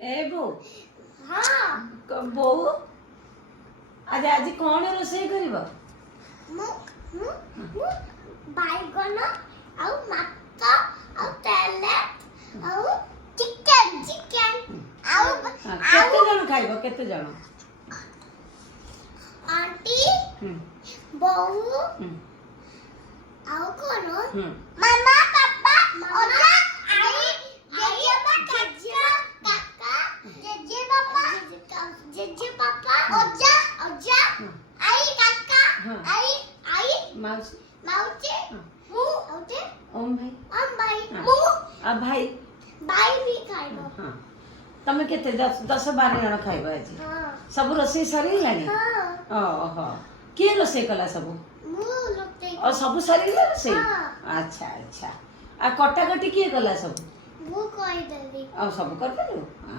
ए बो हाँ बो आज आज कौन रोषेई करिब मु मु मु बाइगन आउ माछ आउ तेले आउ चिकन चिकन आउ केते जण खाइब केते जण आंटी हम्म बहू हम्म आउ कोन हम्म मामा पापा ओजा आई जेजे काका जेजे पापा ओजा ओजा आई काका हाँ। आई माउसी माउची मु ओते ओम भाई हम भाई हाँ। मु आ भाई भाई भी खाइबो हाँ तमे केते 10 12 जण खाइब आज हां सब रोषेई सरीलानी हां ओहो किए रोषेई कला सब मु लोटे और सब सरीला रोषेई हाँ। अच्छा अच्छा आ कटाकटी किए कला सब मु कोई देली और सब कर पारू